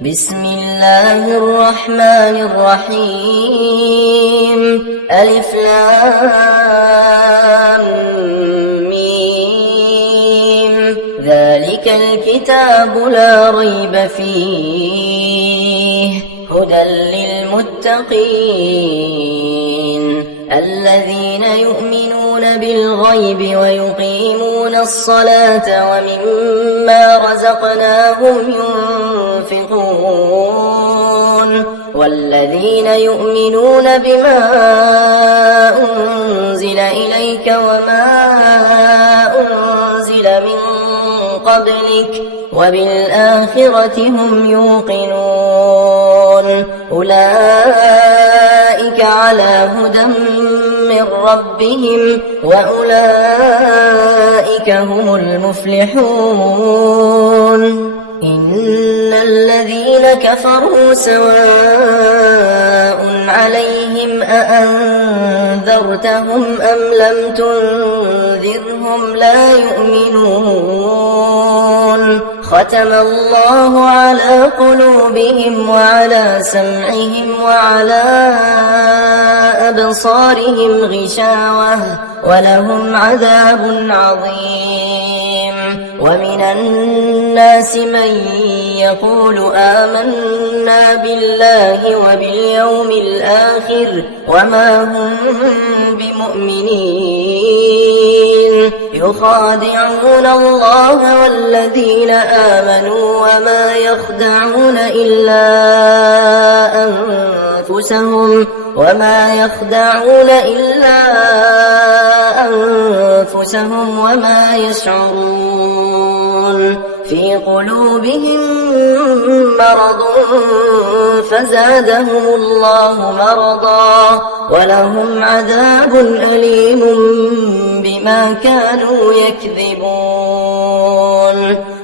بسم الله الرحمن الرحيم ألف لام ميم ذلك الكتاب لا ريب فيه هدى للمتقين الذين يؤمنون بالغيب ويقيمون الصلاة ومما رزقناهم ينفقون والذين يؤمنون بما أنزل إليك وما أنزل من قبلك وبالآخرة هم يوقنون أولئك على هدى من ربهم وأولئك هم المفلحون إن الذين كفروا سواء عليهم أأنذرتهم أم لم تنذرهم لا يؤمنون ختم الله على قلوبهم وعلى سمعهم وعلى أبصارهم غشاوة ولهم عذاب عظيم ومن الناس من يقول آمنا بالله وباليوم الآخر وما هم بمؤمنين يخادعون الله والذين آمنوا وما يخدعون إلا أنفسهم وما يشعرون في قلوبهم مرض فزادهم الله مرضا ولهم عذاب أليم بما كانوا يكذبون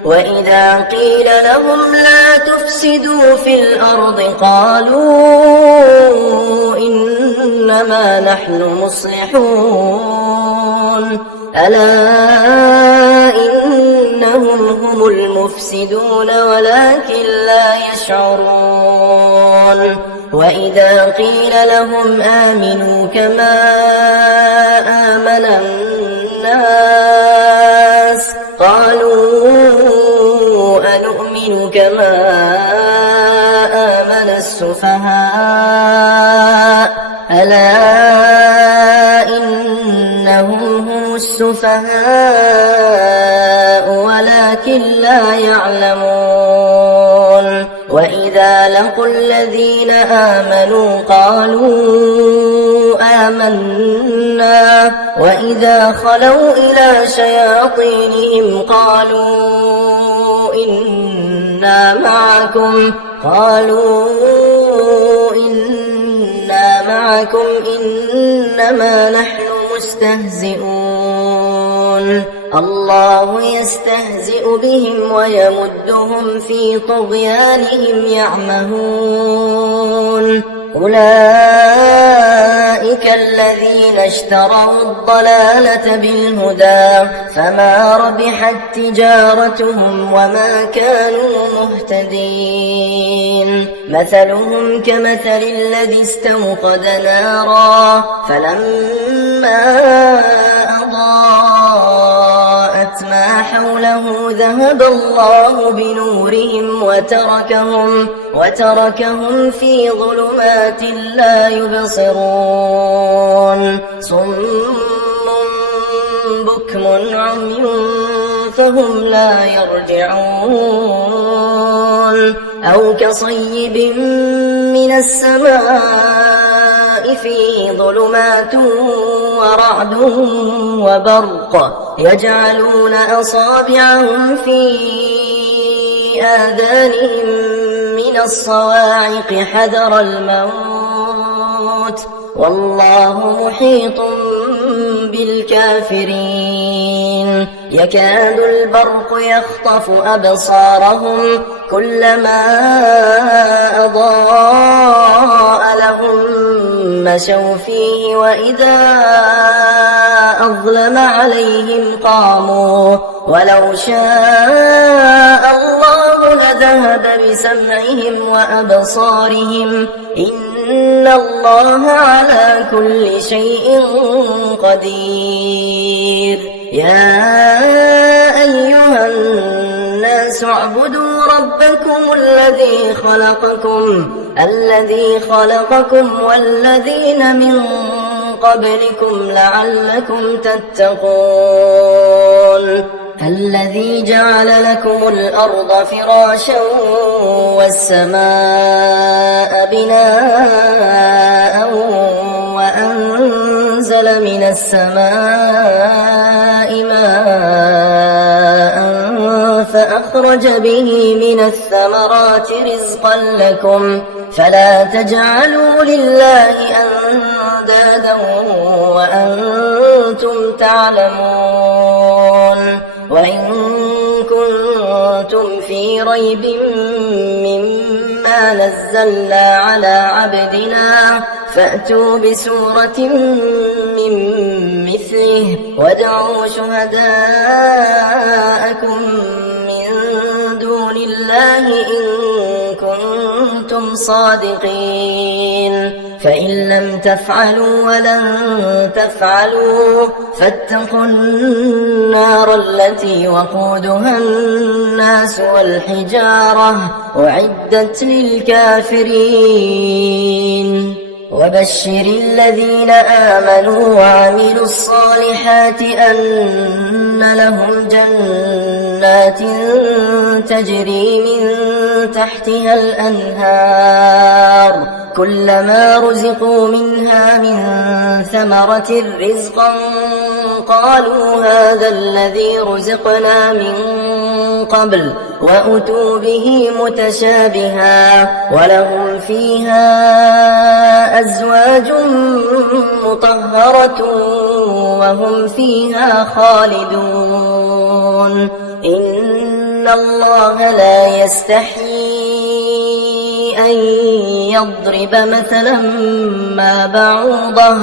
وإذا قيل لهم لا تفسدوا في الأرض قالوا إنما نحن مصلحون ألا إنهم هم المفسدون ولكن لا يشعرون وإذا قيل لهم آمنوا كما آمن الناس قالوا أنؤمن كما آمن السفهاء ألا إنهم هم السفهاء ولكن لا يعلمون وإذا لقوا الذين آمنوا قالوا آمنا وإذا خلوا إلى شياطينهم قالوا إنا معكم إنما نحن مستهزئون الله يستهزئ بهم ويمدهم في طغيانهم يعمهون أولئك الذين اشتروا الضلالة بالهدى فما ربحت تجارتهم وما كانوا مهتدين مثلهم كمثل الذي استوقد نارا فلما أضاءت ما حوله ذهب الله بنورهم وتركهم في ظلمات لا يبصرون صم بكم عمي فهم لا يرجعون أو كصيب من السماء فيه ظلمات ورعد وبرق يجعلون أصابعهم في آذانهم من الصواعق حذر الموت والله محيط بالكافرين يكاد البرق يخطف أبصارهم كلما أضاء لهم مشوا فيه وإذا أظلم عليهم قاموا ولو شاء الله وذهب بسمعهم وأبصارهم إن الله على كل شيء قدير يا أيها الناس اعبدوا ربكم الذي خلقكم والذين من قبلكم لعلكم تتقون الذي جعل لكم الأرض فراشا والسماء بناء وأنزل من السماء ماء فأخرج به من الثمرات رزقا لكم فلا تجعلوا لله أندادا وأنتم تعلمون وإن كنتم في ريب مما نزلنا على عبدنا فأتوا بسورة من مثله وادعوا شهداءكم من دون الله إن كنتم صادقين فإن لم تفعلوا ولن تفعلوا فاتقوا النار التي وقودها الناس والحجارة أعدت للكافرين وبشر الذين آمنوا وعملوا الصالحات أن لهم جنات تجري من تحتها الأنهار كلما رزقوا منها من ثمرة رزقا قالوا هذا الذي رزقنا من قبل وأتوا به متشابها ولهم فيها أزواج مطهرة وهم فيها خالدون إن الله لا يستحيي أن يضرب مثلا ما بعوضة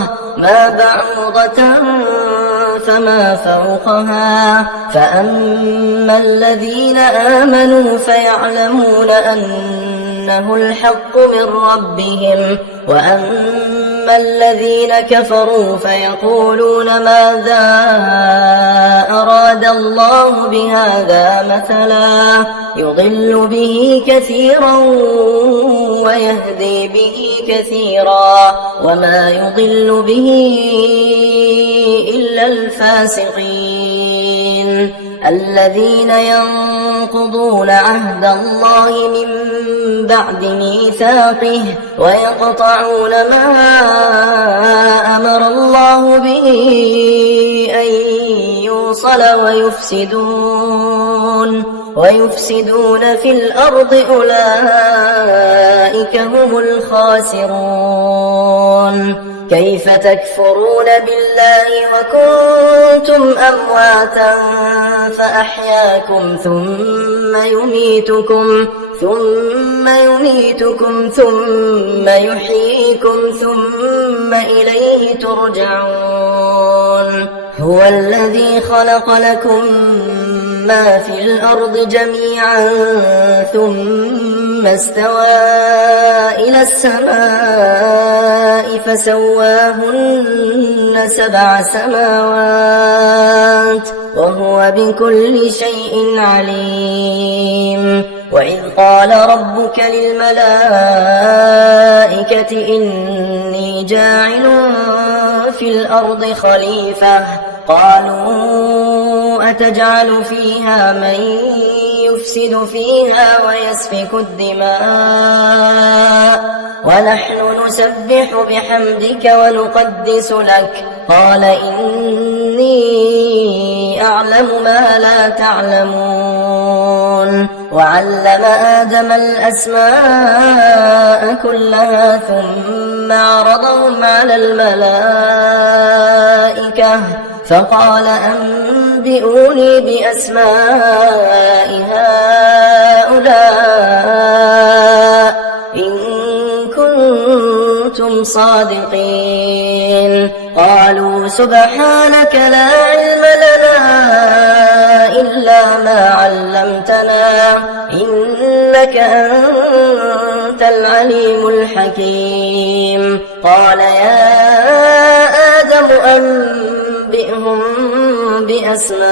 فما فوقها فأما الذين آمنوا فيعلمون أنه الحق من ربهم وأما الذين كفروا فيقولون ماذا أراد الله بهذا مثلا يضل به كثيرا ويهدي به كثيرا وما يضل به إلا الفاسقين الذين ينقضون عهد الله من بعد ميثاقه ويقطعون ما أمر الله به أن يوصل ويفسدون في الأرض أولئك هم الخاسرون كيف تكفرون بالله وكنتم أمواتا فأحياكم ثم يميتكم ثم يحييكم ثم إليه ترجعون هو الذي خلق لكم ما في الأرض جميعا ثم استوى إلى السماء فسواهن 7 سماوات وهو بكل شيء عليم وإذ قال ربك للملائكة إني جاعل في الأرض خليفة قالوا أتجعل فيها من يفسد فيها ويسفك الدماء ونحن نسبح بحمدك ونقدس لك قال إني أعلم ما لا تعلمون وعلم آدم الأسماء كلها ثم عرضهم على الملائكة فقال أنبئوني بأسماء هؤلاء إن كنتم صادقين قالوا سبحانك لا علم لنا إلا ما علمتنا إنك إنك أنت العليم الحكيم. قال يا آدم أنبئهم بأسمائهم.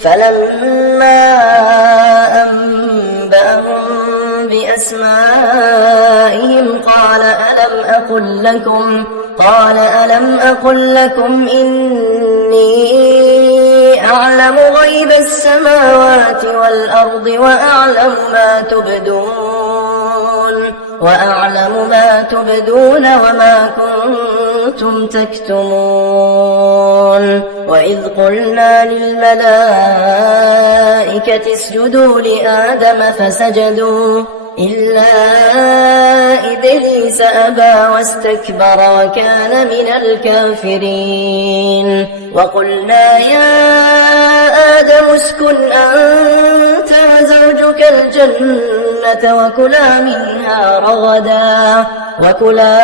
فلما أنبأهم بأسمائهم قال ألم أقل لكم إني أعلم غيب السماوات والأرض وأعلم ما تبدون وما كنتم تكتمون. وإذ قلنا للملائكة اسجدوا لآدم فسجدوا إلا إبليس أبى واستكبر وكان من الكافرين. وقلنا يا آدم اسكن أنت وزوجك الجنة وكلا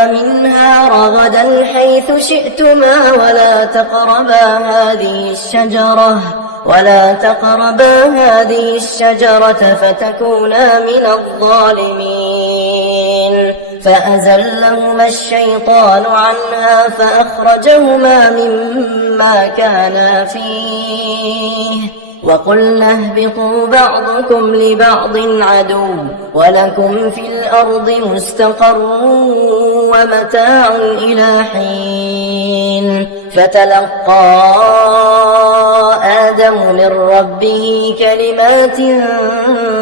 منها رغدا حيث شئتما ولا تقربا هذه الشجرة فتكونا من الظالمين. فأزلهما الشيطان عنها فأخرجهما مما كانا فيه. وقلنا اهبطوا بعضكم لبعض عدو ولكم في الأرض مستقر ومتاع إلى حين. فتلقى آدم من ربه كلمات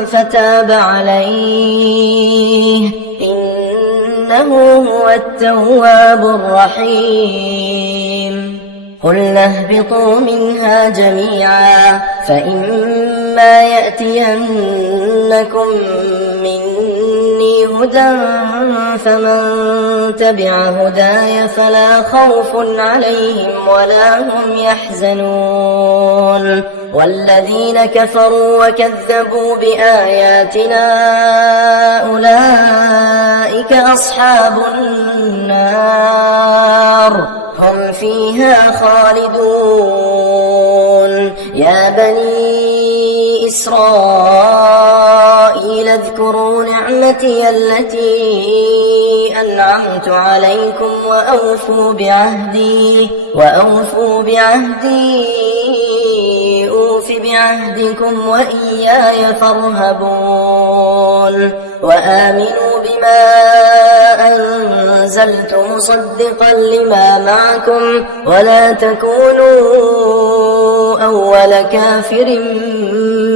فتاب عليه إنه هو التواب الرحيم. قلنا اهبطوا منها جميعا فإما يأتينكم مني هدى فمن تبع هداي فلا خوف عليهم ولا هم يحزنون. والذين كفروا وكذبوا بآياتنا أولئك أصحاب النار هم فيها خالدون. يا بني إسرائيل اذكروا نعمتي التي أنعمت عليكم وأوفوا بعهدي أوف بعهدكم وإياي فارهبون. وآمنوا بما أنزلت مصدقا لما معكم ولا تكونوا أول كافر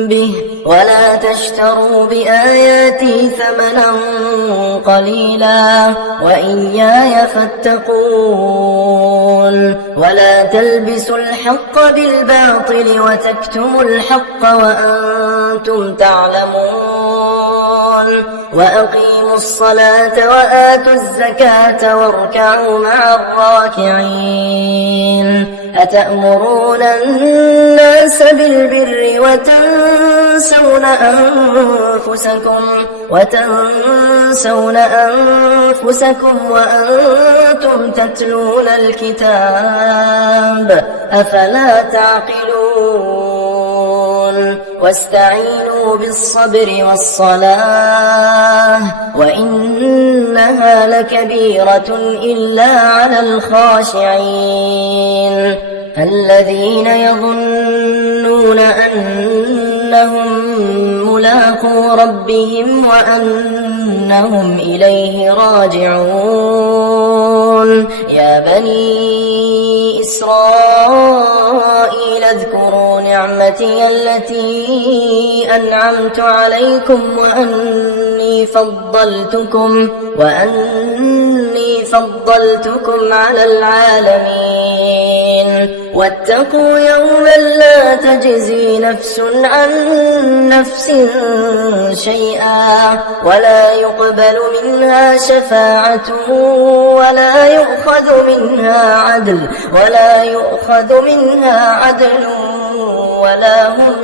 به ولا تشتروا بآياتي ثمنا قليلا وإياي فاتقون. ولا تلبسوا الحق بالباطل وتكتموا الحق وأنتم تعلمون. وأقيموا الصلاة وآتوا الزكاة واركعوا مع الراكعين. أتأمرون الناس بالبر وتنسون أنفسكم وأنتم تتلون الكتاب أفلا تعقلون. واستعينوا بالصبر والصلاة وإنها لكبيرة إلا على الخاشعين. الذين يظنون أنهم ملاقو ربهم وأنهم إليه راجعون. يا بني إسرائيل اذكروا نعمتي التي أنعمت عليكم وأني فضلتكم على العالمين. واتقوا يوما لا تجزي نفس عن نفس شيئا ولا يقبل منها شفاعة ولا يؤخذ منها عدل ولا هم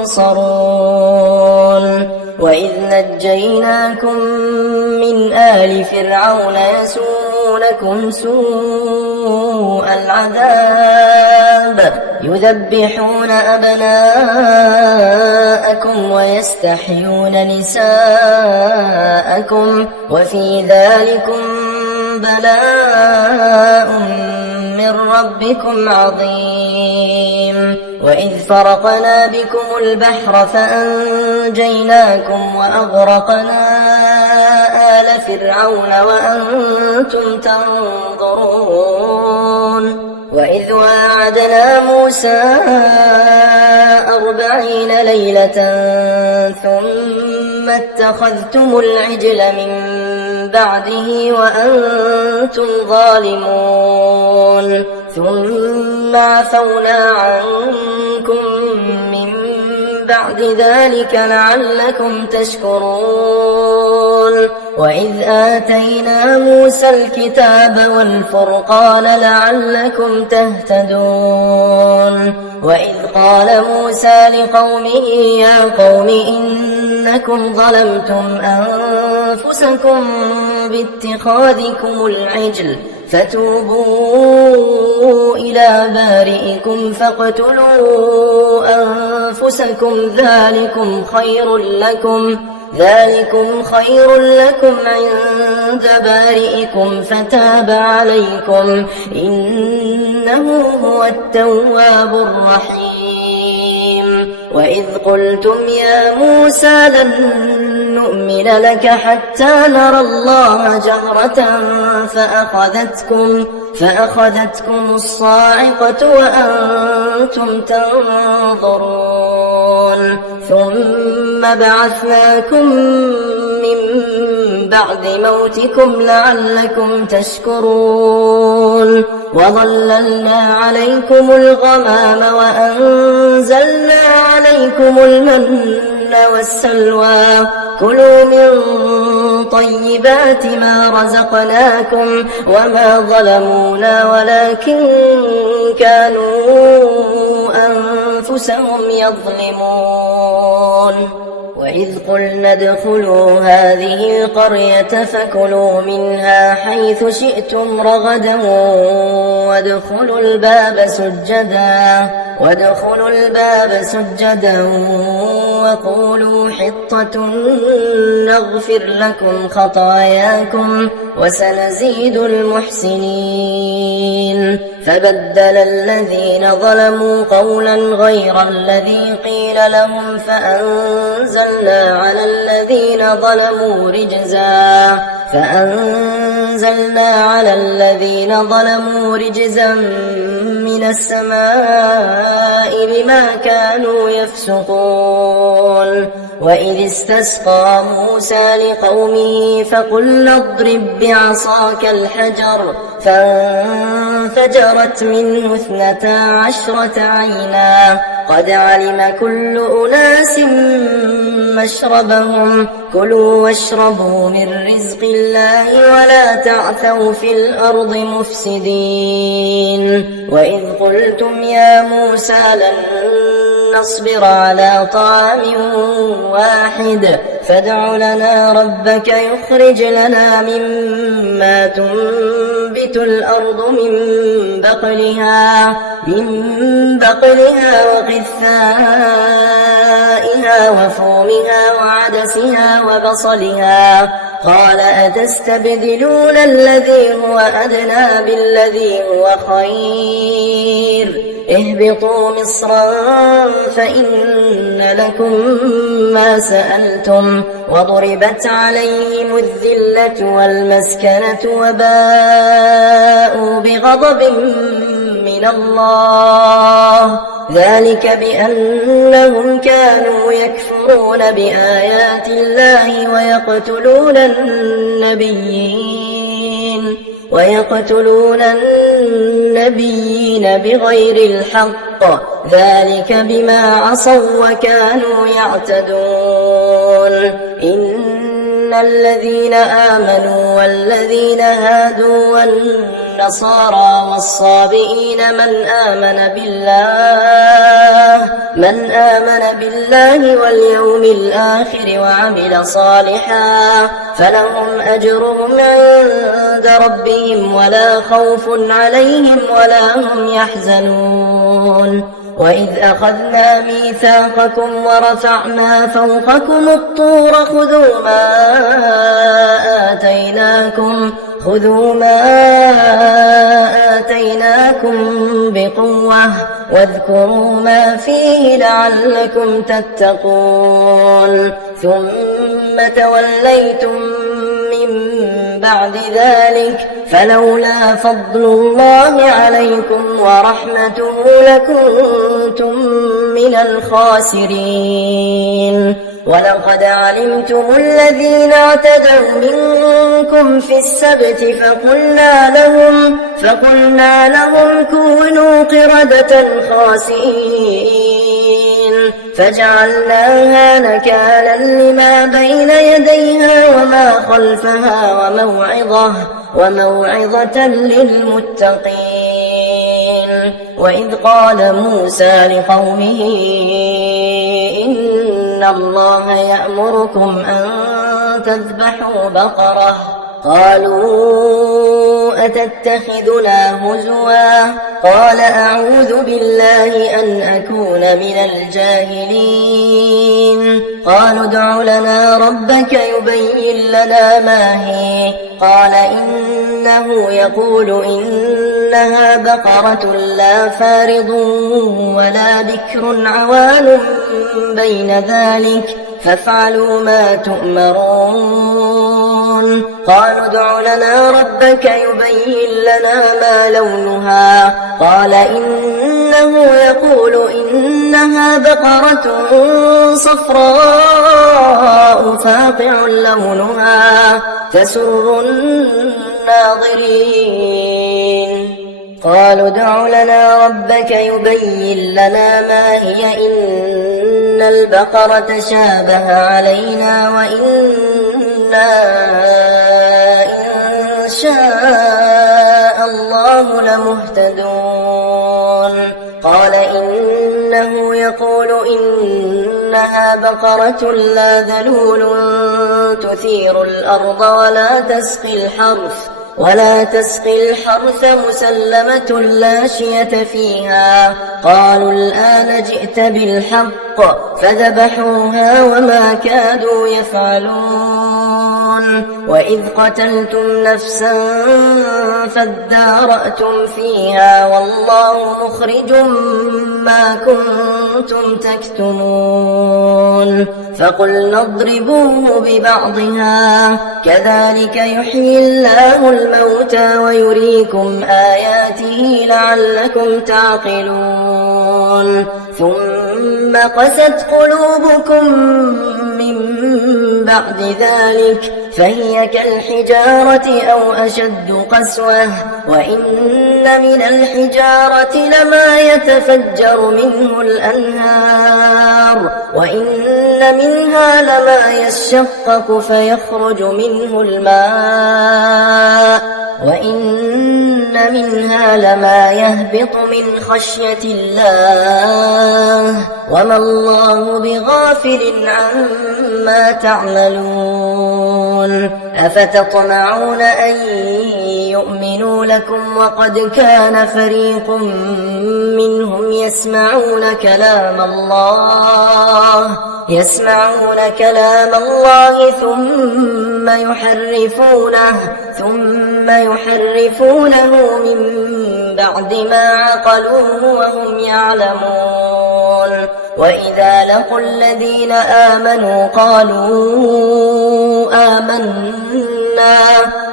ينصرون. وإذ نجيناكم من آل فرعون يسومونكم سوء العذاب يذبحون أبناءكم ويستحيون نساءكم وفي ذلكم بلاء من ربكم عظيم. وإذ فرقنا بكم البحر فأنجيناكم وأغرقنا آل فرعون وأنتم تنظرون. وإذ واعدنا موسى 40 ليلة ثم اتخذتم العجل من بعده وأنتم ظالمون ثم عفونا عنكم من بعد ذلك لعلكم تشكرون. وإذ آتينا موسى الكتاب والفرقان لعلكم تهتدون. وإذ قال موسى لقومه يا قوم إنكم ظلمتم أنفسكم باتخاذكم العجل فتوبوا إلى بارئكم فاقتلوا أنفسكم ذلكم خير لكم عند بارئكم فتاب عليكم إنه هو التواب الرحيم. وإذ قلتم يا موسى لن نؤمن لك حتى نرى الله جهرة فأخذتكم الصاعقة وأنتم تنظرون. ثم بعثناكم من بعد موتكم لعلكم تشكرون. وظللنا عليكم الغمام وأنزلنا عليكم المن والسلوى كلوا من طيبات ما رزقناكم وما ظلمونا ولكن كانوا أنفسهم يظلمون. وإذ قلنا ادخلوا هذه القرية فكلوا منها حيث شئتم رغدا وادخلوا الباب سجدا وقولوا حطة نغفر لكم خطاياكم وسنزيد المحسنين. فبدل الذين ظلموا قولا غير الذي قيل لهم فأنزلنا على الذين ظلموا رجزا من السماء بما كانوا يفسقون. وإذ استسقى موسى لقومه فقلنا اضرب بعصاك الحجر فانفجرت منه 12 عينا قد علم كل أناس مشربهم كلوا واشربوا من رزق الله ولا تعثوا في الأرض مفسدين. وإذ قلتم يا موسى لن نصبر على طعام واحد فادع لنا ربك يخرج لنا مما تنبت الأرض من بقلها وقثائها وفومها وعدسها وبصلها قال أتستبدلون الذي هو أدنى بالذي هو خير اهبطوا مصرا فإن لكم ما سألتم وضربت عليهم الذلة والمسكنة وباءوا بغضب من الله ذلك بأنهم كانوا يكفرون بآيات الله ويقتلون النبيين بغير الحق ذلك بما عصوا وكانوا يعتدون. إن الذين آمنوا والذين هادوا والنصارى والصابئين من آمن بالله واليوم الآخر وعمل صالحا فلهم أجرهم عند ربهم ولا خوف عليهم ولا هم يحزنون. وإذ أخذنا ميثاقكم ورفعنا فوقكم الطور خذوا ما آتيناكم بقوة واذكروا ما فيه لعلكم تتقون. ثم توليتم من بعد ذلك فلولا فضل الله عليكم ورحمته لكنتم من الخاسرين. ولقد علمتم الذين اعتدوا منكم في السبت فقلنا لهم كونوا قردة خاسئين فجعلناها نكالا لما بين يديها وما خلفها وموعظة للمتقين. وإذ قال موسى لقومه إن الله يأمركم أن تذبحوا بقرة قالوا أتتخذنا هزوا قال أعوذ بالله أن أكون من الجاهلين. قالوا ادع لنا ربك يبين لنا ما هي قال إنه يقول إنها بقرة لا فارض ولا بكر عوان بين ذلك فافعلوا ما تؤمرون. قالوا ادع لنا ربك يبين لنا ما لونها قال إنه يقول إنها بقرة صفراء فاقع لونها تسر الناظرين. قالوا ادع لنا ربك يبين لنا ما هي إن البقرة شابه علينا وإنا إن شاء الله لمهتدون. قال إنه يقول إنها بقرة لا ذلول تثير الأرض ولا تسقي الحرث مسلمة لا شية فيها. قالوا الآن جئت بالحق فذبحوها وما كادوا يفعلون. وإذ قتلتم نفسا فادارأتم فيها والله مخرج ما كنتم تكتمون. فقلنا اضربوه ببعضها كذلك يحيي الله الموتى ويريكم آياته لعلكم تعقلون. ثم قست قلوبكم من بعد ذلك فهي كالحجارة أو أشد قسوة وإن من الحجارة لما يتفجر منه الأنهار وإن منها لما يشقق فيخرج منه الماء وإن منها لما يهبط من خشية الله وما الله بغافل عما تعملون. أفتطمعون أن يؤمنوا لكم وقد كان فريق منهم يسمعون كلام الله ثم يحرفونه من بعد ما عقلوه وهم يعلمون. وإذا لقوا الذين آمنوا قالوا آمنا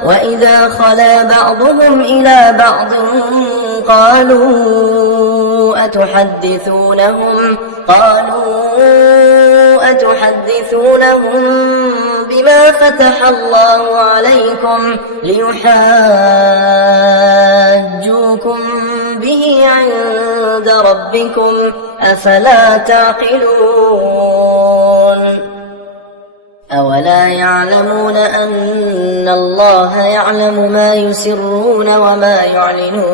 وإذا خلا بعضهم إلى بعض قالوا أتحدثونهم بما فتح الله عليكم ليحاجوكم به عند ربكم أفلا تعقلون. أولا يعلمون أن الله يعلم ما يسرون وما يعلنون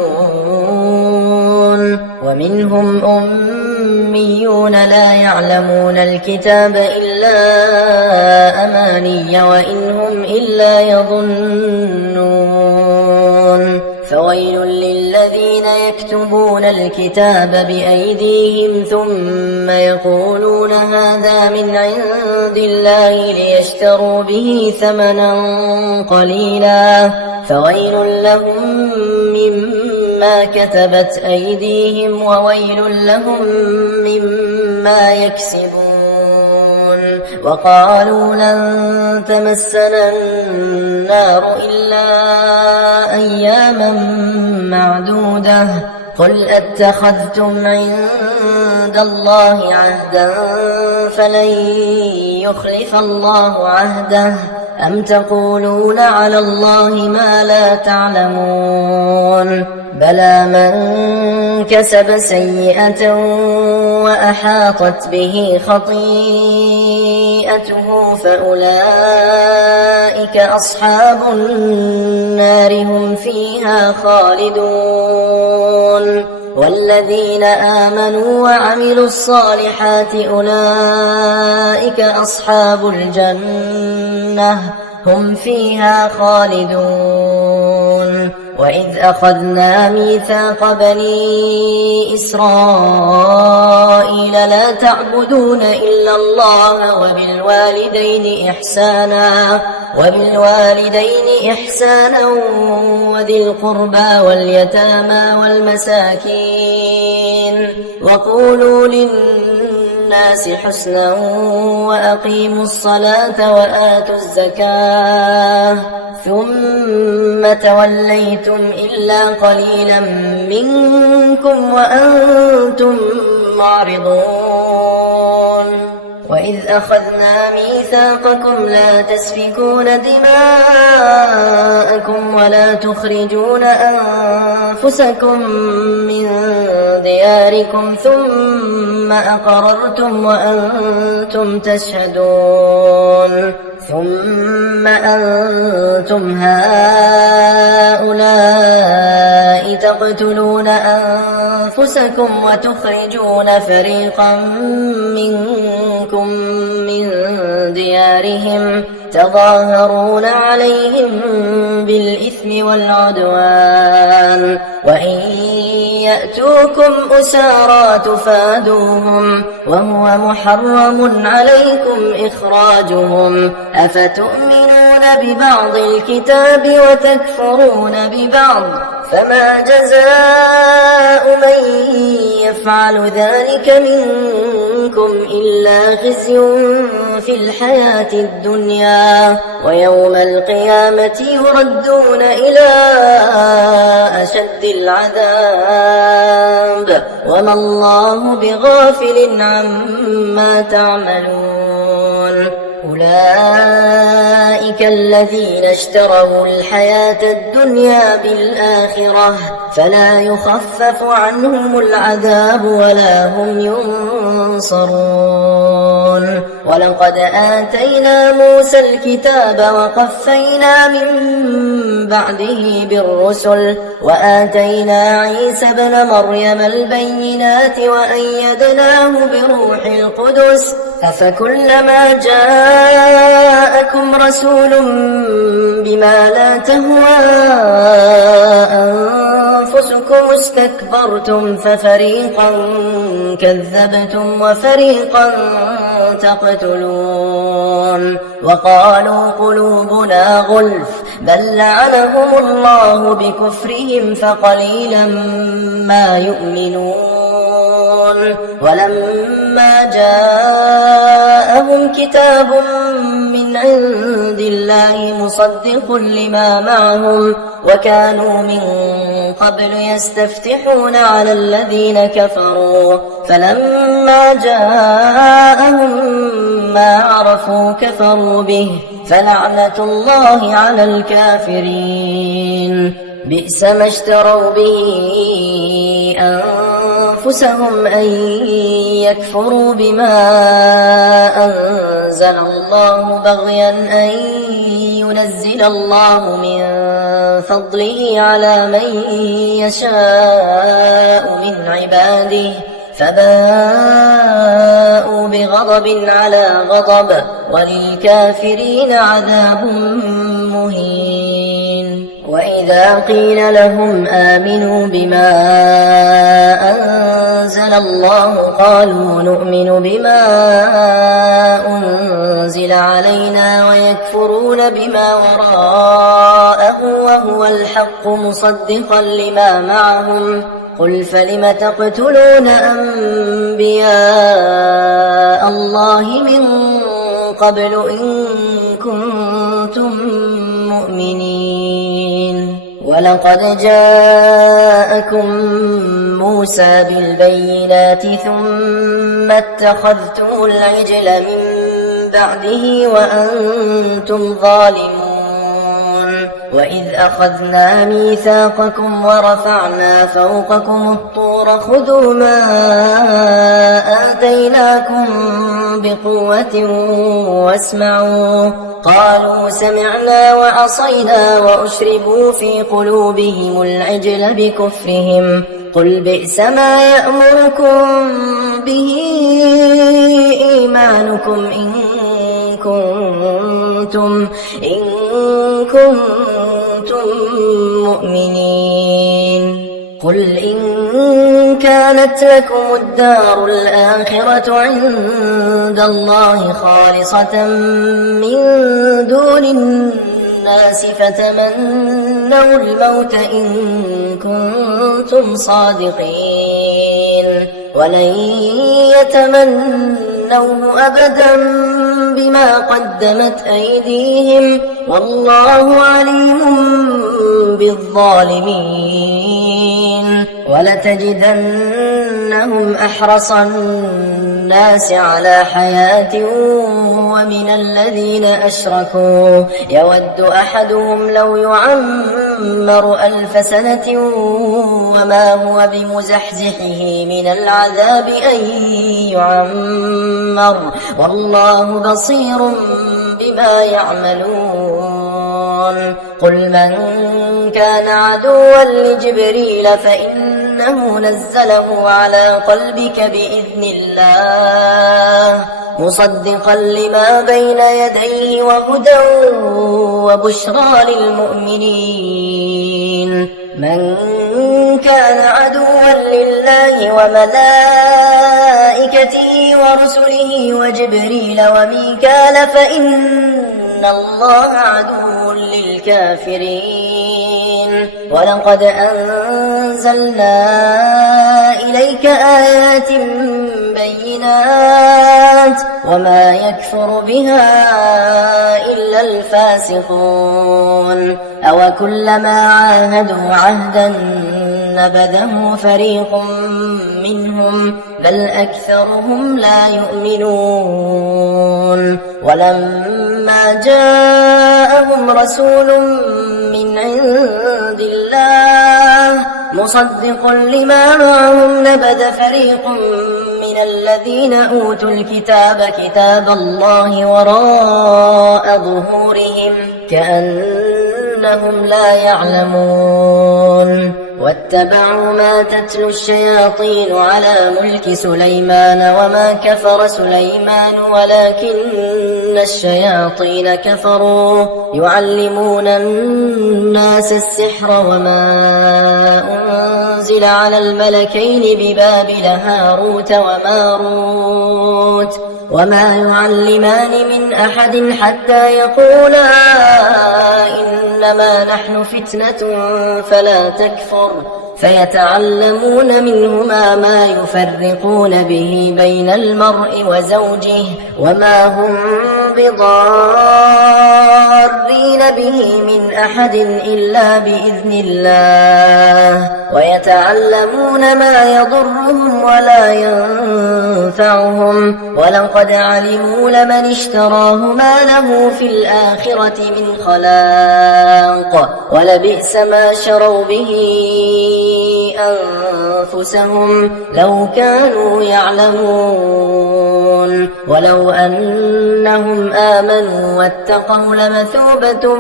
ومنهم أميون لا يعلمون الكتاب إلا أماني وإن هم إلا يظنون فويل للذين يكتبون الكتاب بأيديهم ثم يقولون هذا من عند الله ليشتروا به ثمنا قليلا فويل لهم مما كتبت أيديهم وويل لهم مما يكسبون وقالوا لن تمسنا النار إلا أياما معدودة قل أتخذتم عند الله عهدا فلن يخلف الله عهده أم تقولون على الله ما لا تعلمون بلى من كسب سيئة وأحاطت به خطيئته فأولئك أصحاب النار هم فيها خالدون والذين آمنوا وعملوا الصالحات أولئك أصحاب الجنة هم فيها خالدون وإذ أخذنا ميثاق بني إسرائيل لا تعبدون إلا الله وبالوالدين إحسانا وذي القربى واليتامى والمساكين وقولوا للناس حسنا وأقيموا الصلاة وآتوا الزكاة ثم توليتم إلا قليلا منكم وأنتم معرضون وإذ أخذنا ميثاقكم لا تسفكون دماءكم ولا تخرجون أنفسكم من دياركم ثم أقررتم وأنتم تشهدون ثم أنتم هؤلاء تقتلون أنفسكم وتخرجون فريقا منكم من ديارهم تظاهرون عليهم بالإثم والعدوان وإن يأتوكم أسارى تفادوهم وهو محرم عليكم إخراجهم أفتؤمنون ببعض الكتاب وتكفرون ببعض فما جزاء من يفعل ذلك منكم إلا خزي في الحياة الدنيا ويوم القيامة يردون إلى أشد العذاب وما الله بغافل عما تعملون أولئك الذين اشتروا الحياة الدنيا بالآخرة فلا يخفف عنهم العذاب ولا هم ينصرون ولقد آتينا موسى الكتاب وقفينا من بعده بالرسل وآتينا عيسى ابن مريم البينات وأيدناه بروح القدس أفكلما جاءكم رسول بما لا تهوى أنفسكم استكبرتم ففريقا كذبتم وفريقا تقتلون وقالوا قلوبنا غلف بل لعنهم الله بكفرهم فقليلا ما يؤمنون ولما جاءهم كتاب من عند الله مصدق لما معهم وكانوا من قبل يستفتحون على الذين كفروا فلما جاءهم ما عرفوا كفروا به فلعنة الله على الكافرين بئس ما اشتروا به أنفسهم أن يكفروا بما أنزل الله بغيا أن ينزل الله من فضله على من يشاء من عباده فباءوا بغضب على غضب وللكافرين عذاب مهين. وإذا قيل لهم آمنوا بما أنزل الله قالوا نؤمن بما أنزل علينا ويكفرون بما وراءه وهو الحق مصدقا لما معهم قل فلم تقتلون أنبياء الله من قبل إن كنتم مؤمنين. ولقد جاءكم موسى بالبينات ثم اتخذتم العجل من بعده وأنتم ظالمون. وإذ أخذنا ميثاقكم ورفعنا فوقكم الطور خذوا ما آتيناكم بقوة واسمعوا قالوا سمعنا وعصينا وأشربوا في قلوبهم العجل بكفرهم قل بئس ما يأمركم به إيمانكم إن كنتم مؤمنين. قل إن كانت لكم الدار الآخرة عند الله خالصة من دون الناس فتمنوا الموت إن كنتم صادقين ولن يتمنوه أبدا بما قدمت أيديهم والله عليم بالظالمين. ولتجدنهم أحرص الناس على حياة ومن الذين أشركوا يود أحدهم لو يعمر 1000 سنة وما هو بمزحزحه من العذاب أن يعمر والله بصير بما يعملون. قل من كان عدوا لجبريل فإنه نزله على قلبك بإذن الله مصدقا لما بين يديه وهدى وبشرى للمؤمنين. من كان عدوا لله وملائكته ورسله وجبريل وميكال فإن الله عدو للكافرين. ولقد أنزلنا إليك آيات بينات وما يكفر بها إلا الفاسقون. أوكلما عاهدوا عهدا نبذه فريق منهم بل أكثرهم لا يؤمنون. ولما جاءهم رسول من عند الله مصدق لما معهم نبذ فريق من الذين أوتوا الكتاب كتاب الله وراء ظهورهم كأنهم لا يعلمون. واتبعوا ما تتلو الشياطين على ملك سليمان وما كفر سليمان ولكن الشياطين كفروا يعلمون الناس السحر وما أنزل على الملكين ببابل هاروت وماروت وما يعلمان من أحد حتى يقولا إنما نحن فتنة فلا تكفر فيتعلمون منهما ما يفرقون به بين المرء وزوجه وما هم بضارين به من أحد إلا بإذن الله ويتعلمون ما يضرهم ولا ينفعهم ولقد علموا لمن اشتراه ما له في الآخرة من خلاق ولبئس ما شروا به أنفسهم لو كانوا يعلمون ولو أنهم آمنوا واتقوا لمثوبة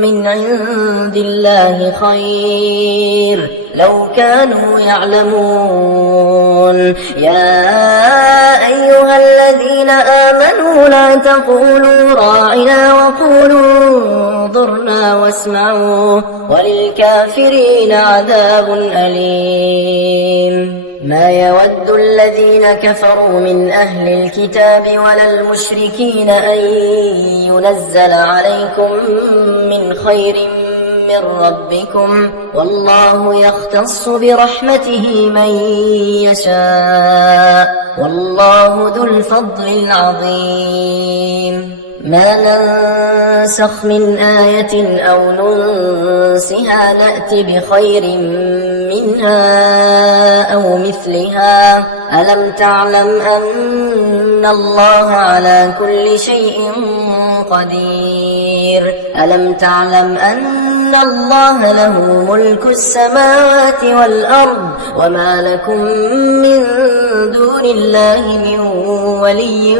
من عند الله خير لو كانوا يعلمون يا أيها الذين آمنوا لا تقولوا راعنا وقولوا انظرنا واسمعوا وللكافرين عذاب أليم ما يود الذين كفروا من أهل الكتاب ولا المشركين أن ينزل عليكم من خير من ربكم والله يختص برحمته من يشاء والله ذو الفضل العظيم ما ننسخ من آية أو ننسها نأت بخير منها أو مثلها ألم تعلم أن الله على كل شيء قدير ألم تعلم أن الله له ملك السماوات والأرض وما لكم من دون الله من ولي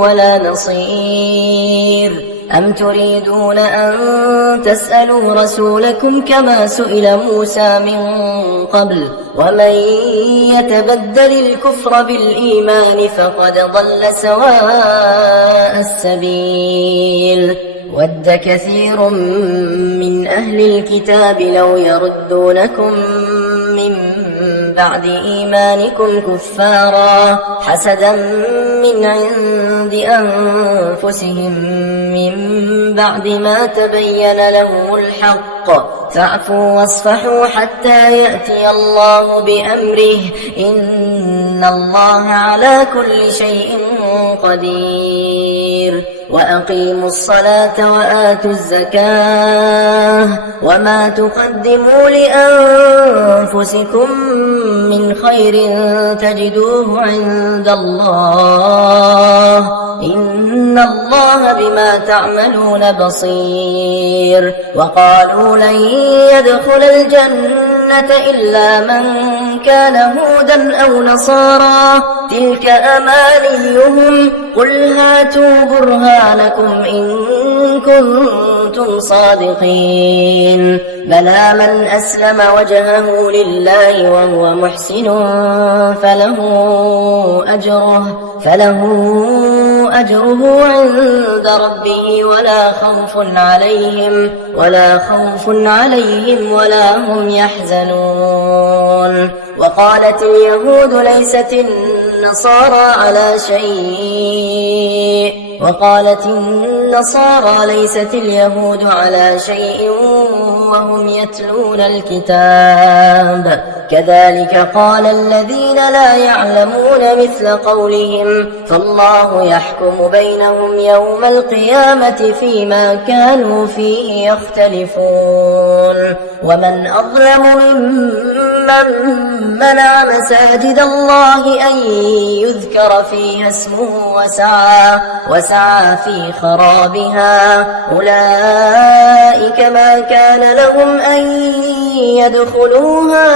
ولا نصير أم تريدون أن تسألوا رسولكم كما سئل موسى من قبل ومن يتبدل الكفر بالإيمان فقد ضل سواء السبيل ود كثير من أهل الكتاب لو يردونكم من بعد إيمانكم كفارا حسدا من عند أنفسهم من بعد ما تبين لهم الحق فاعفوا واصفحوا حتى يأتي الله بأمره إن الله على كل شيء قدير وأقيموا الصلاة وآتوا الزكاة وما تقدموا لأنفسكم من خير تجدوه عند الله إن الله بما تعملون بصير وقالوا لن يدخل الجنة إلا من كان هودا أو نصارى تلك أمانيهم قل هاتوا برهانكم إن كنتم صادقين بلى من أسلم وجهه لله وهو محسن فله أجره عند ربه ولا خوف عليهم ولا هم يحزنون وقالت اليهود ليست النصارى على شيء وقالت النصارى ليست اليهود على شيء وهم يتلون الكتاب كذلك قال الذين لا يعلمون مثل قولهم فالله يحكم بينهم يوم القيامة فيما كانوا فيه يختلفون ومن أظلم ممن منع مساجد الله أن يذكر فيها اسمه وسعى في خرابها أولئك ما كان لهم أن يدخلوها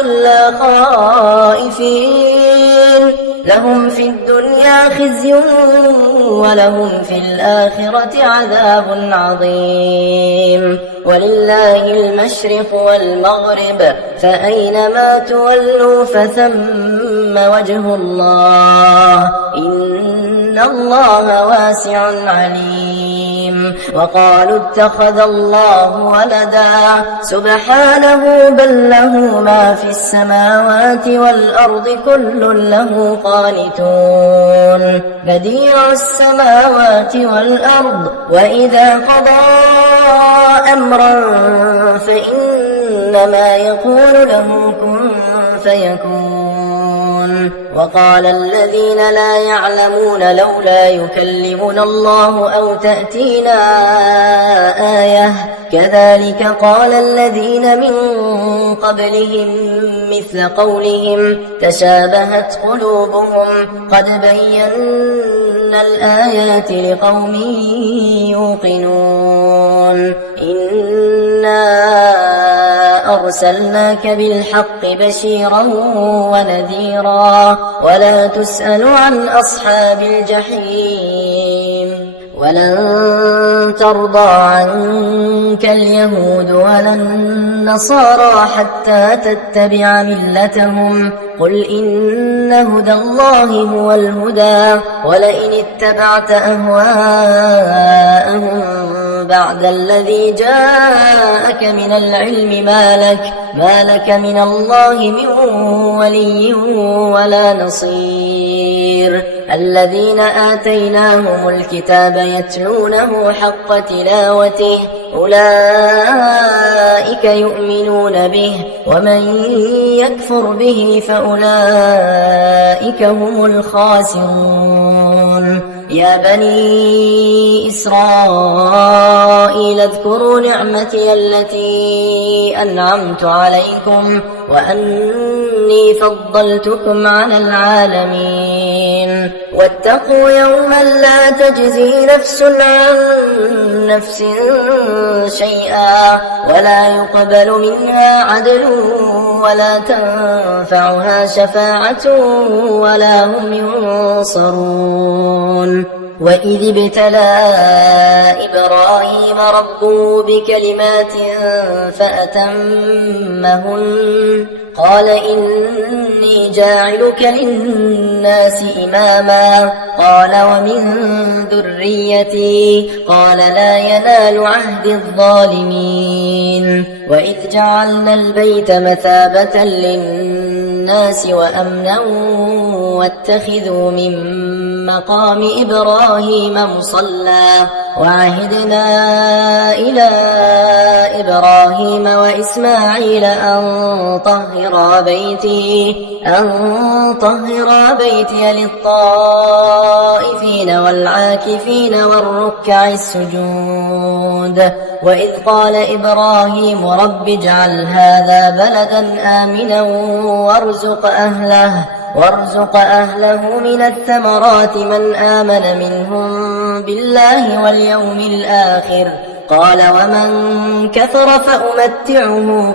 إلا خائفين لهم في الدنيا خزي ولهم في الآخرة عذاب عظيم ولله المشرق والمغرب فأينما تولوا فثم وجه الله إن الله واسع عليم وقالوا اتخذ الله ولدا سبحانه بل له ما في السماوات والأرض كل له قانتون بديع السماوات والأرض وإذا قضى أمرا فإنما يقول له كن فيكون وقال الذين لا يعلمون لولا يكلمنا الله أو تأتينا آية كذلك قال الذين من قبلهم مثل قولهم تشابهت قلوبهم قد بينا الآيات لقوم يوقنون إنا أرسلناك بالحق بشيرا ونذيرا ولا تسأل عن أصحاب الجحيم ولن ترضى عنك اليهود ولا النصارى حتى تتبع ملتهم قل إن هدى الله هو الهدى ولئن اتبعت أهواءهم بعد الذي جاءك من العلم ما لك من الله من ولي ولا نصير الذين آتيناهم الكتاب يتلونه حق تلاوته أولئك يؤمنون به ومن يكفر به فأولئك هم الخاسرون يا بني إسرائيل اذكروا نعمتي التي أنعمت عليكم وأني فضلتكم على العالمين واتقوا يوما لا تجزي نفس عن نفس شيئا ولا يقبل منها عدل ولا تنفعها شفاعة ولا هم ينصرون وإذ ابتلى إبراهيم ربه بكلمات فأتمهن قال إني جاعلك للناس إماما قال ومن ذريتي قال لا ينال عهد الظالمين وإذ جعلنا البيت مثابة للناس وأمنا واتخذوا من مقام إبراهيم مصلى وعهدنا إلى إبراهيم وإسماعيل أن طهرا بيتي للطائفين والعاكفين والركع السجود وإذ قال إبراهيم رب اجعل هذا بلدا آمنا وارزق أهله من الثمرات من آمن منهم بالله واليوم الآخر قال ومن كفر فأمتعه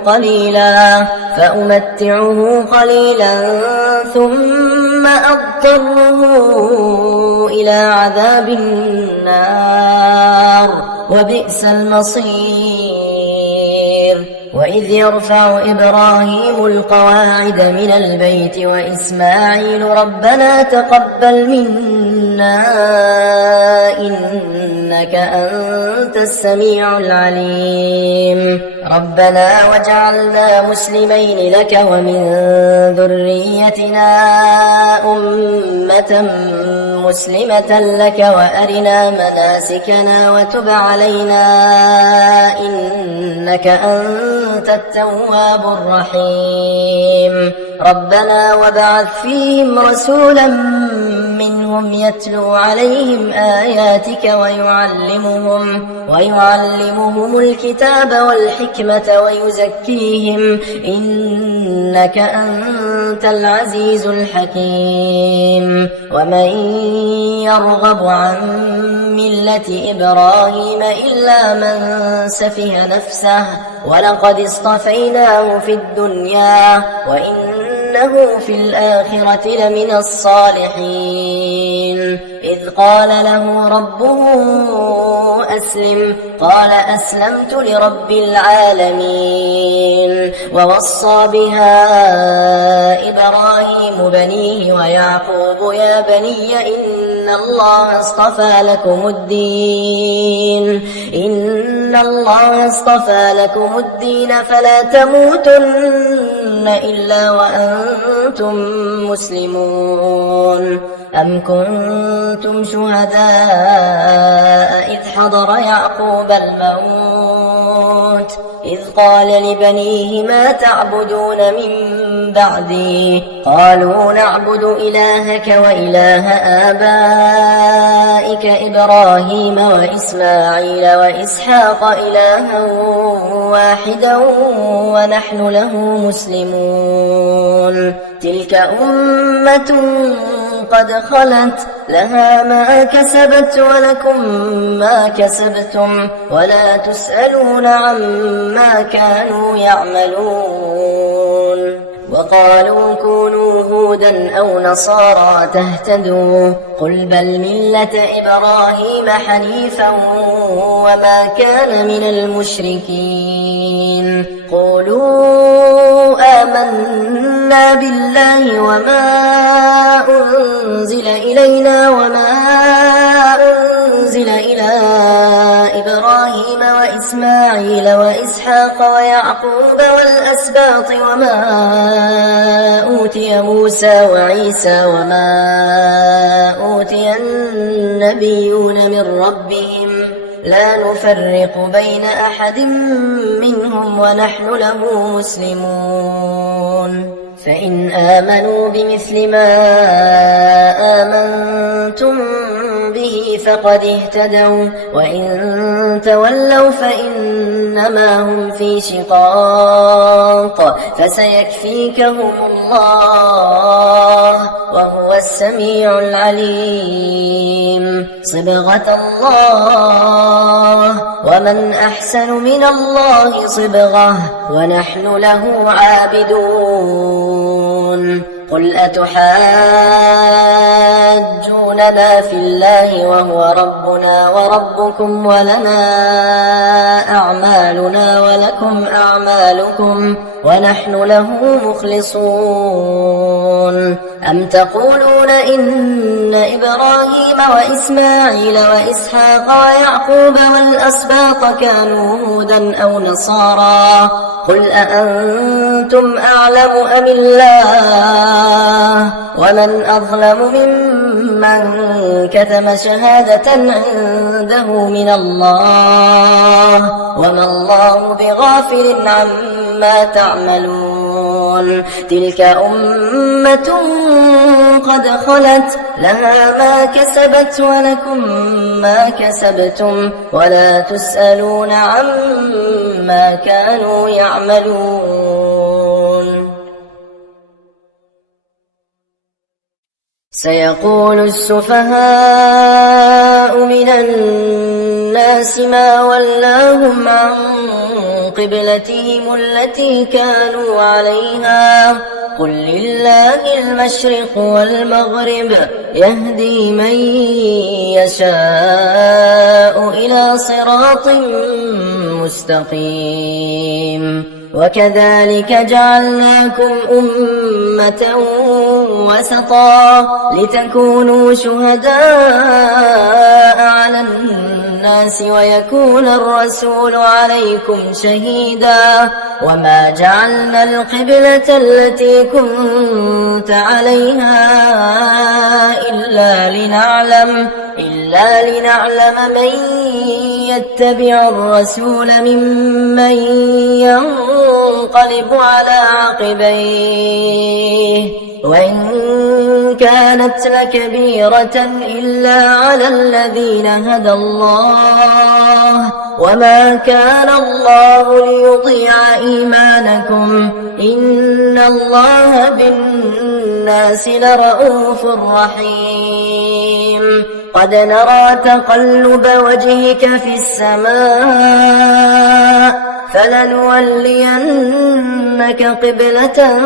قليلا ثم أضطره إلى عذاب النار وبئس المصير وإذ يرفع إبراهيم القواعد من البيت وإسماعيل ربنا تقبل منا إنك أنت السميع العليم ربنا وجعلنا مسلمين لك ومن ذريتنا أمة مسلمة لك وأرنا مناسكنا وتب علينا إنك أنت التواب الرحيم ربنا وابعث فيهم رسولا منهم يتلو عليهم آياتك ويعلمهم الكتاب والحكمة ويزكيهم إنك أنت العزيز الحكيم ومن يرغب عن ملة إبراهيم إلا من سفه نفسه ولقد اصطفيناه في الدنيا وإنه في الآخرة لمن الصالحين إذ قال له ربه أسلم قال أسلمت لرب العالمين ووصى بها إبراهيم بنيه ويعقوب يا بني إن الله اصطفى لكم الدين فلا تموتن إلا وأنتم مسلمون أم كنتم شهداء إذ حضر يعقوب الموت إذ قال لبنيه ما تعبدون من بعدي قالوا نعبد إلهك وإله آبائك إبراهيم وإسماعيل وإسحاق إلها واحدا ونحن له مسلمون تلك أمة قد خلت لها ما كسبت ولكم ما كسبتم ولا تسألون عما كانوا يعملون وقالوا كونوا هودا أو نصارى تهتدوا قل بل ملة إبراهيم حنيفا وما كان من المشركين قولوا آمنا بالله وما أنزل إلينا وما أنزل إلى إبراهيم وإسماعيل وإسحاق ويعقوب والأسباط وما أوتي موسى وعيسى وما أوتي النبيون من ربهم لا نفرق بين أحد منهم ونحن له مسلمون فإن آمنوا بمثل ما آمنتم به فقد اهتدوا وإن تولوا فإنما هم في شقاق فسيكفيكهم الله وهو السميع العليم صبغة الله ومن أحسن من الله صبغة ونحن له عابدون قل أتحاجوننا في الله وهو ربنا وربكم ولنا أعمالنا ولكم أعمالكم ونحن له مخلصون أم تقولون إن إبراهيم وإسماعيل وإسحاق ويعقوب والأسباط كانوا هودا أو نصارى قل أأنتم أعلم أم الله ومن أظلم ممن كتم شهادة عنده من الله وما الله بغافل عما تعملون تلك أمة قد خلت لها ما كسبت ولكم ما كسبتم ولا تسألون عما كانوا يعملون سيقول السفهاء من الناس ما ولاهم عن قبلتهم التي كانوا عليها قل لله المشرق والمغرب يهدي من يشاء إلى صراط مستقيم وكذلك جعلناكم أمة وسطا لتكونوا شهداء على الناس ويكون الرسول عليكم شهيدا وما جعلنا القبلة التي كنت عليها إلا لنعلم من يتبع الرسول ممن ينقلب على عقبيه وإن كانت لكبيرة إلا على الذين هدى الله وما كان الله ليضيع إيمانكم إن الله بالناس لرءوف رحيم قد نرى تقلب وجهك في السماء فلنولينك قبلة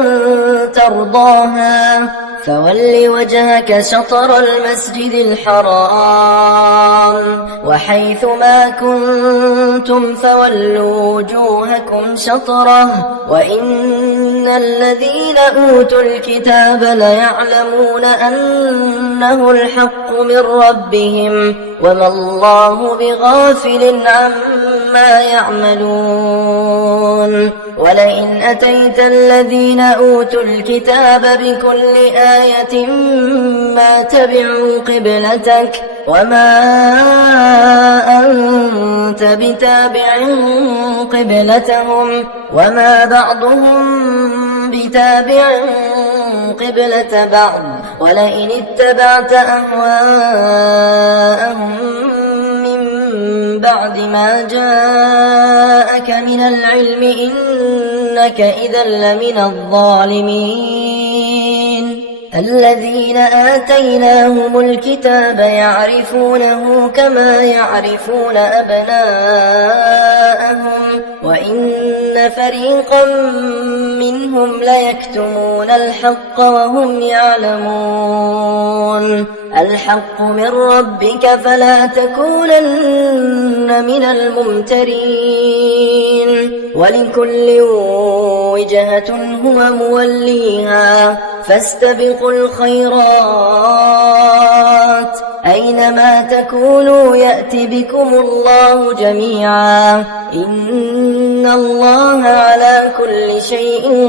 ترضاها فول وجهك شطر المسجد الحرام وحيث ما كنتم فولوا وجوهكم شطره وإن الذين أوتوا الكتاب ليعلمون أنه الحق من ربهم وما الله بغافل عما يعملون ولئن أتيت الذين أوتوا الكتاب بكل آية ما تبعوا قبلتك وما أنت كنت بتابع قبلتهم وما بعضهم بتابع قبلة بعض ولئن اتبعت أهواءهم من بعد ما جاءك من العلم إنك إذا لمن الظالمين. الذين آتيناهم الكتاب يعرفونه كما يعرفون أبناءهم وإن فريقا منهم ليكتمون الحق وهم يعلمون. الحق من ربك فلا تكونن من الممترين. ولكل وجهة هو موليها فاستبقوا الخيرات أينما تكونوا يأت بكم الله جميعا إن الله على كل شيء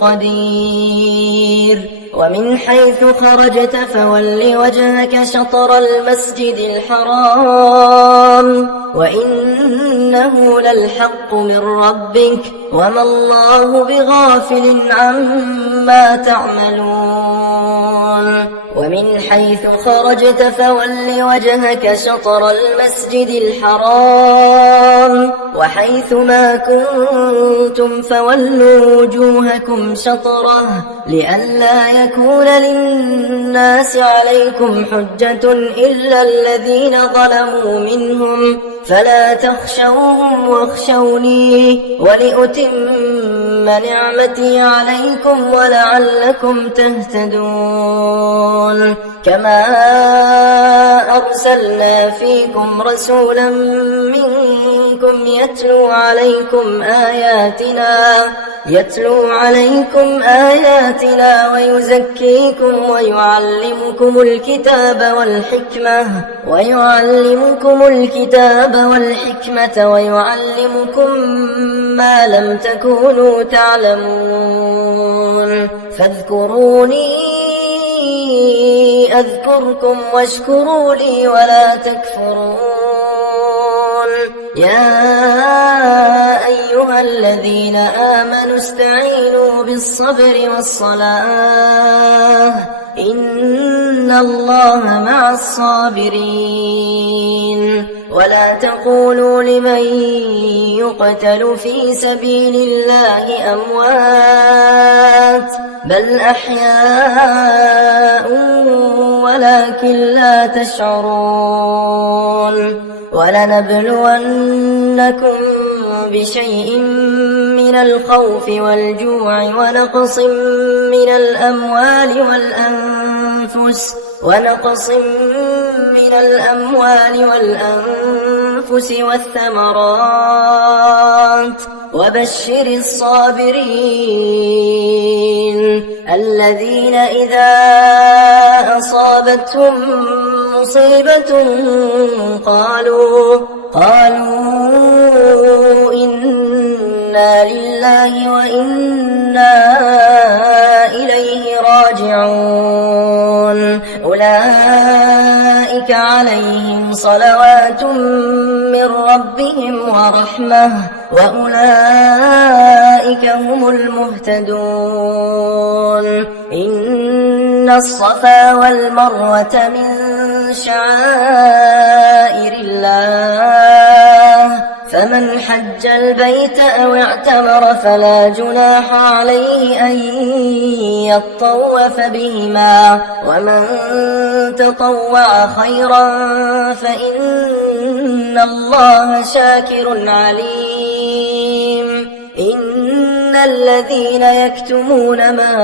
قدير. ومن حيث خرجت فول وجهك شطر المسجد الحرام وإنه للحق من ربك وما الله بغافل عما تعملون. ومن حيث خرجت فول وجهك شطر المسجد الحرام وحيث ما كنتم فولوا وجوهكم شطره لئلا يكون للناس عليكم حجة إلا الذين ظلموا منهم فلا تخشوهم واخشوني ولأتم نعمتي عليكم ولعلكم تهتدون. كما أرسلنا فيكم رسولا منكم يتلو عليكم آياتنا ويزكيكم ويعلمكم الكتاب والحكمة ويعلمكم ما لم تكونوا تعلمون. فاذكروني أذكركم واشكروا لي ولا تكفرون. يا أيها الذين آمنوا استعينوا بالصبر والصلاة إن الله مع الصابرين. ولا تقولوا لمن يقتل في سبيل الله أموات بل أحياء ولكن لا تشعرون. ولنبلونكم بشيء من الخوف والجوع ونقص من الأموال والأنفس والثمرات وبشر الصابرين الذين إذا أصابتهم مصيبة قالوا إنا لله وإنا إليه راجعون. أولئك عليهم صلوات من ربهم ورحمة وأولئك هم المهتدون. إن الصفا والمروة من شعائر الله فمن حج البيت أو اعتمر فلا جناح عليه أن يطوف بهما ومن تطوع خيرا فإن الله شاكر عليم. إن الذين يكتمون ما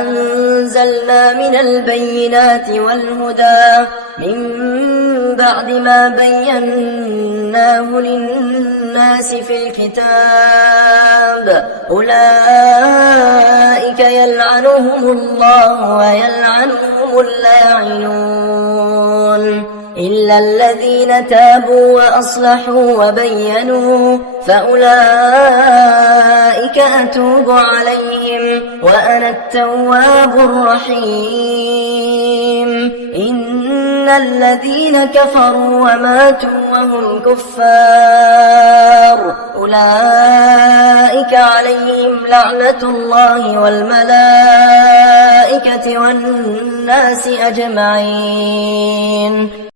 أنزلنا من البينات والهدى من بعد ما بيناه للناس في الكتاب أولئك يلعنهم الله ويلعنهم اللاعنون إلا الذين تابوا وأصلحوا وبينوا فأولئك أتوب عليهم وأنا التواب الرحيم. إن إن الذين كفروا وماتوا وهم كفار أولئك عليهم لعنة الله والملائكة والناس أجمعين.